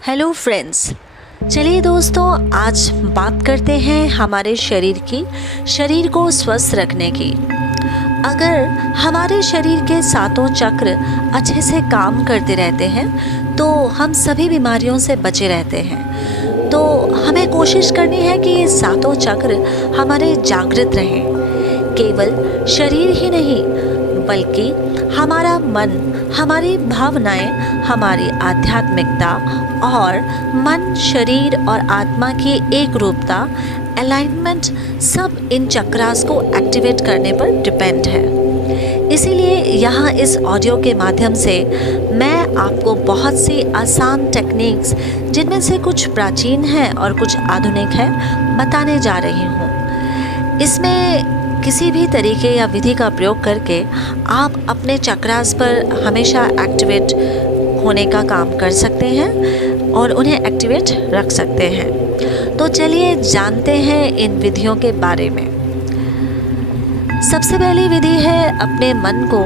Hello friends, चलिए दोस्तों आज बात करते हैं हमारे शरीर को स्वस्थ रखने की। अगर हमारे शरीर के सातों चक्र अच्छे से काम करते रहते हैं तो हम सभी बीमारियों से बचे रहते हैं। तो हमें कोशिश करनी है कि ये सातों चक्र हमारे जागृत रहें। केवल शरीर ही नहीं बल्कि हमारा मन, हमारी भावनाएं, हमारी आध्यात्मिकता और मन, शरीर और आत्मा की एक रूपता, अलाइनमेंट, सब इन चक्रास को एक्टिवेट करने पर डिपेंड है। इसीलिए यहाँ इस ऑडियो के माध्यम से मैं आपको बहुत सी आसान टेक्निक्स, जिनमें से कुछ प्राचीन हैं और कुछ आधुनिक हैं, बताने जा रही हूँ। इसमें किसी भी तरीके या विधि का प्रयोग करके आप अपने चक्रास पर हमेशा एक्टिवेट होने का काम कर सकते हैं और उन्हें एक्टिवेट रख सकते हैं। तो चलिए जानते हैं इन विधियों के बारे में। सबसे पहली विधि है अपने मन को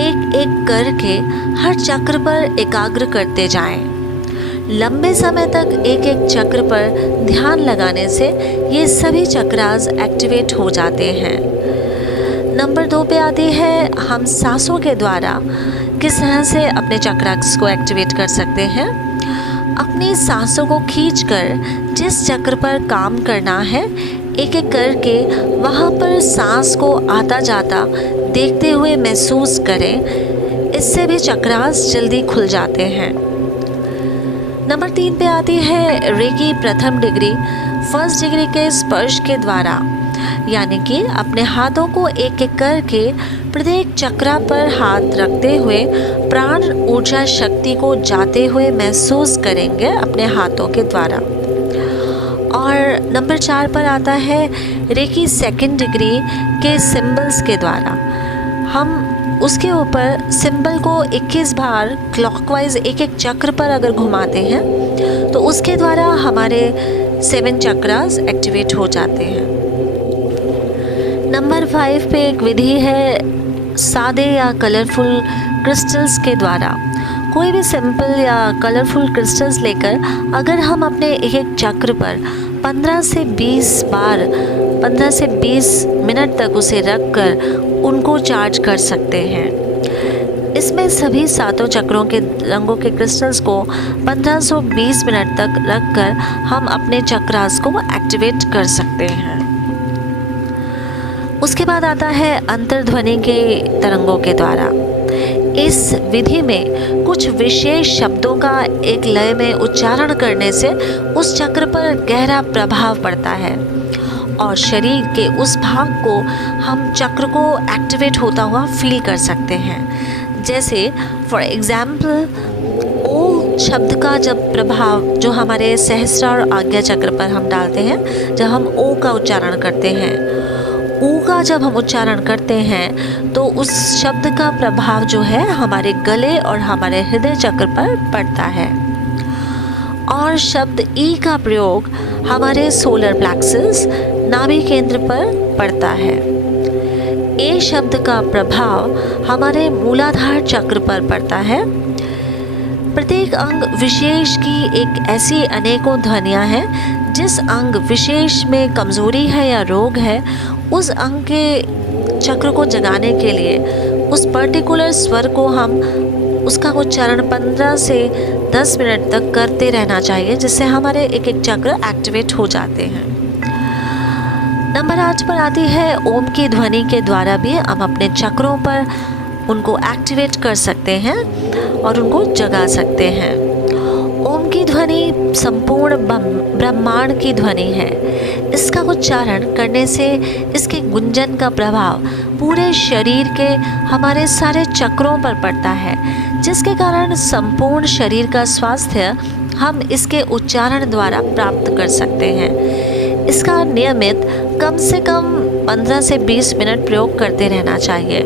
एक एक करके हर चक्र पर एकाग्र करते जाएं। लंबे समय तक एक एक चक्र पर ध्यान लगाने से ये सभी चक्रास एक्टिवेट हो जाते हैं। नंबर 2 पे आती है हम सांसों के द्वारा किस तरह से अपने चक्रास को एक्टिवेट कर सकते हैं। अपनी सांसों को खींचकर जिस चक्र पर काम करना है, एक एक करके वहाँ पर सांस को आता जाता देखते हुए महसूस करें। इससे भी चक्रास जल्दी खुल जाते हैं। नंबर 3 पे आती है रेकी प्रथम डिग्री, फर्स्ट डिग्री के स्पर्श के द्वारा, यानी कि अपने हाथों को एक एक करके प्रत्येक चक्रा पर हाथ रखते हुए प्राण ऊर्जा शक्ति को जाते हुए महसूस करेंगे अपने हाथों के द्वारा। और नंबर 4 पर आता है रेकी सेकंड डिग्री के सिंबल्स के द्वारा। हम उसके ऊपर सिंबल को 21 बार क्लॉकवाइज एक एक चक्र पर अगर घुमाते हैं तो उसके द्वारा हमारे 7 चक्रास एक्टिवेट हो जाते हैं। नंबर 5 पे एक विधि है सादे या कलरफुल क्रिस्टल्स के द्वारा। कोई भी सिंपल या कलरफुल क्रिस्टल्स लेकर अगर हम अपने एक एक चक्र पर 15 से 20 मिनट तक उसे रखकर उनको चार्ज कर सकते हैं। इसमें सभी सातों चक्रों के रंगों के क्रिस्टल्स को 1520 मिनट तक रखकर हम अपने चक्रास को एक्टिवेट कर सकते हैं। उसके बाद आता है अंतर्ध्वनि के तरंगों के द्वारा। इस विधि में कुछ विशेष शब्दों का एक लय में उच्चारण करने से उस चक्र पर गहरा प्रभाव पड़ता है और शरीर के उस भाग को हम चक्र को एक्टिवेट होता हुआ फील कर सकते हैं। जैसे फॉर एग्जाम्पल ओ शब्द का जब प्रभाव जो हमारे सहस्रार और आज्ञा चक्र पर हम डालते हैं, जब हम ओ का उच्चारण करते हैं, ऊ का जब हम उच्चारण करते हैं तो उस शब्द का प्रभाव जो है हमारे गले और हमारे हृदय चक्र पर पड़ता है। और शब्द ई का प्रयोग हमारे सोलर प्लेक्सस नाभि केंद्र पर पड़ता है। ए शब्द का प्रभाव हमारे मूलाधार चक्र पर पड़ता है। प्रत्येक अंग विशेष की एक ऐसी अनेकों ध्वनियाँ हैं। जिस अंग विशेष में कमजोरी है या रोग है, उस अंग के चक्र को जगाने के लिए उस पर्टिकुलर स्वर को हम उसका उच्चारण 15 से 10 मिनट तक करते रहना चाहिए, जिससे हमारे एक एक चक्र एक्टिवेट हो जाते हैं। नंबर 8 पर आती है ओम की ध्वनि के द्वारा भी हम अपने चक्रों पर उनको एक्टिवेट कर सकते हैं और उनको जगा सकते हैं। ओम की ध्वनि संपूर्ण ब्रह्मांड की ध्वनि है। इसका उच्चारण करने से इसके गुंजन का प्रभाव पूरे शरीर के हमारे सारे चक्रों पर पड़ता है, जिसके कारण संपूर्ण शरीर का स्वास्थ्य हम इसके उच्चारण द्वारा प्राप्त कर सकते हैं। इसका नियमित कम से कम 15 से 20 मिनट प्रयोग करते रहना चाहिए।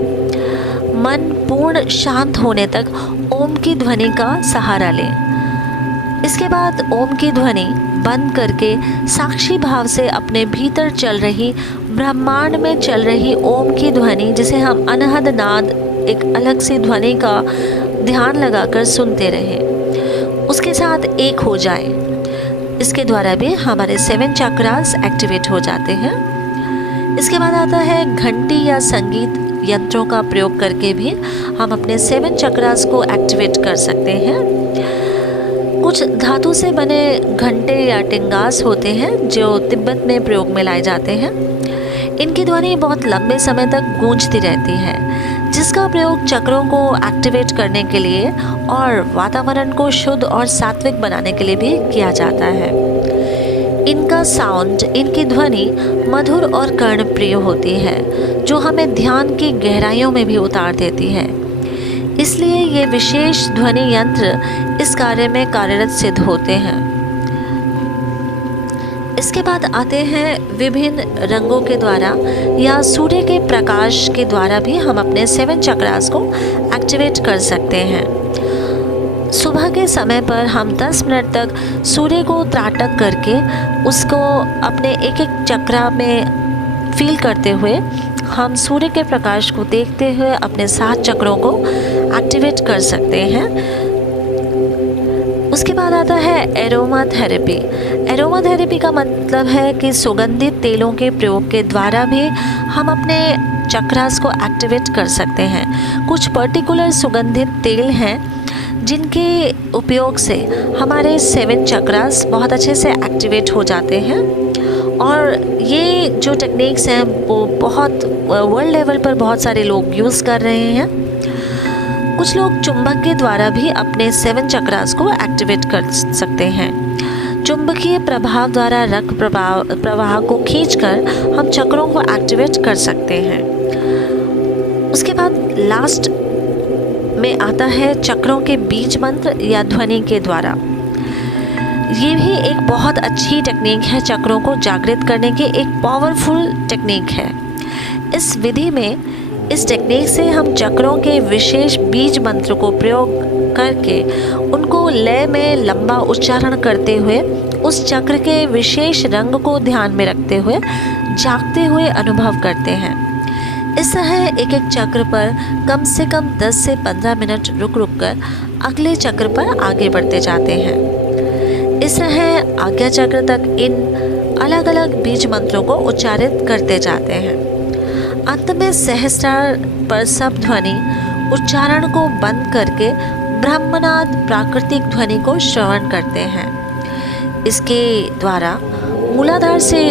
मन पूर्ण शांत होने तक ओम की ध्वनि का सहारा लें। इसके बाद ओम की ध्वनि बंद करके साक्षी भाव से अपने भीतर चल रही, ब्रह्मांड में चल रही ओम की ध्वनि, जिसे हम अनहद नाद, एक अलग सी ध्वनि का ध्यान लगाकर सुनते रहें। उसके साथ एक हो जाए। इसके द्वारा भी हमारे 7 चक्रास एक्टिवेट हो जाते हैं। इसके बाद आता है घंटी या संगीत यंत्रों का प्रयोग करके भी हम अपने 7 चक्रास को एक्टिवेट कर सकते हैं। कुछ धातु से बने घंटे या टिंगास होते हैं जो तिब्बत में प्रयोग में लाए जाते हैं। इनकी ध्वनि बहुत लंबे समय तक गूंजती रहती है, जिसका प्रयोग चक्रों को एक्टिवेट करने के लिए और वातावरण को शुद्ध और सात्विक बनाने के लिए भी किया जाता है। इनका साउंड, इनकी ध्वनि मधुर और कर्णप्रिय होती है, जो हमें ध्यान की गहराइयों में भी उतार देती है। इसलिए ये विशेष ध्वनि यंत्र इस कार्य में कार्यरत सिद्ध होते हैं। इसके बाद आते हैं विभिन्न रंगों के द्वारा या सूर्य के प्रकाश के द्वारा भी हम अपने 7 चक्रास को एक्टिवेट कर सकते हैं। सुबह के समय पर हम 10 मिनट तक सूर्य को त्राटक करके उसको अपने एक एक चक्रा में फील करते हुए हम सूर्य के प्रकाश को देखते हुए अपने 7 चक्रों को एक्टिवेट कर सकते हैं। उसके बाद आता है एरोमा थेरेपी। एरोमा थेरेपी का मतलब है कि सुगंधित तेलों के प्रयोग के द्वारा भी हम अपने चक्रास को एक्टिवेट कर सकते हैं। कुछ पर्टिकुलर सुगंधित तेल हैं जिनके उपयोग से हमारे 7 चक्रास बहुत अच्छे से एक्टिवेट हो जाते हैं। और ये जो टेक्निक्स हैं वो बहुत वर्ल्ड लेवल पर बहुत सारे लोग यूज़ कर रहे हैं। कुछ लोग चुंबक के द्वारा भी अपने 7 चक्रास को एक्टिवेट कर सकते हैं। चुंबकीय प्रभाव द्वारा रक्त प्रवाह को खींचकर हम चक्रों को एक्टिवेट कर सकते हैं। उसके बाद लास्ट में आता है चक्रों के बीज मंत्र या ध्वनि के द्वारा। ये भी एक बहुत अच्छी टेक्निक है, चक्रों को जागृत करने की एक पावरफुल टेक्निक है। इस विधि में, इस टेक्निक से हम चक्रों के विशेष बीज मंत्र को प्रयोग करके उनको लय में लंबा उच्चारण करते हुए उस चक्र के विशेष रंग को ध्यान में रखते हुए जागते हुए अनुभव करते हैं। इस तरह एक एक चक्र पर कम से कम 10 से 15 मिनट रुक कर अगले चक्र पर आगे बढ़ते जाते हैं। इस तरह आज्ञा चक्र तक इन अलग अलग बीज मंत्रों को उच्चारित करते जाते हैं। अंत में सहस्रार पर सब ध्वनि उच्चारण को बंद करके ब्रह्मनाद प्राकृतिक ध्वनि को श्रवण करते हैं। इसके द्वारा मूलाधार से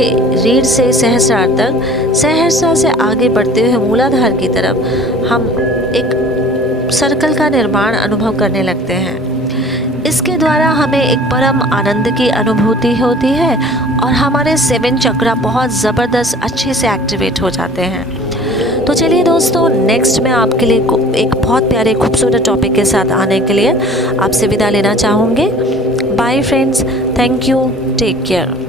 रीढ़ से सहस्रार तक, सहस्रार से आगे बढ़ते हुए मूलाधार की तरफ हम एक सर्कल का निर्माण अनुभव करने लगते हैं। इसके द्वारा हमें एक परम आनंद की अनुभूति होती है और हमारे 7 चक्रा बहुत ज़बरदस्त अच्छे से एक्टिवेट हो जाते हैं। तो चलिए दोस्तों, नेक्स्ट मैं आपके लिए एक बहुत प्यारे खूबसूरत टॉपिक के साथ आने के लिए आपसे विदा लेना चाहूँगी। Bye friends, thank you, take care.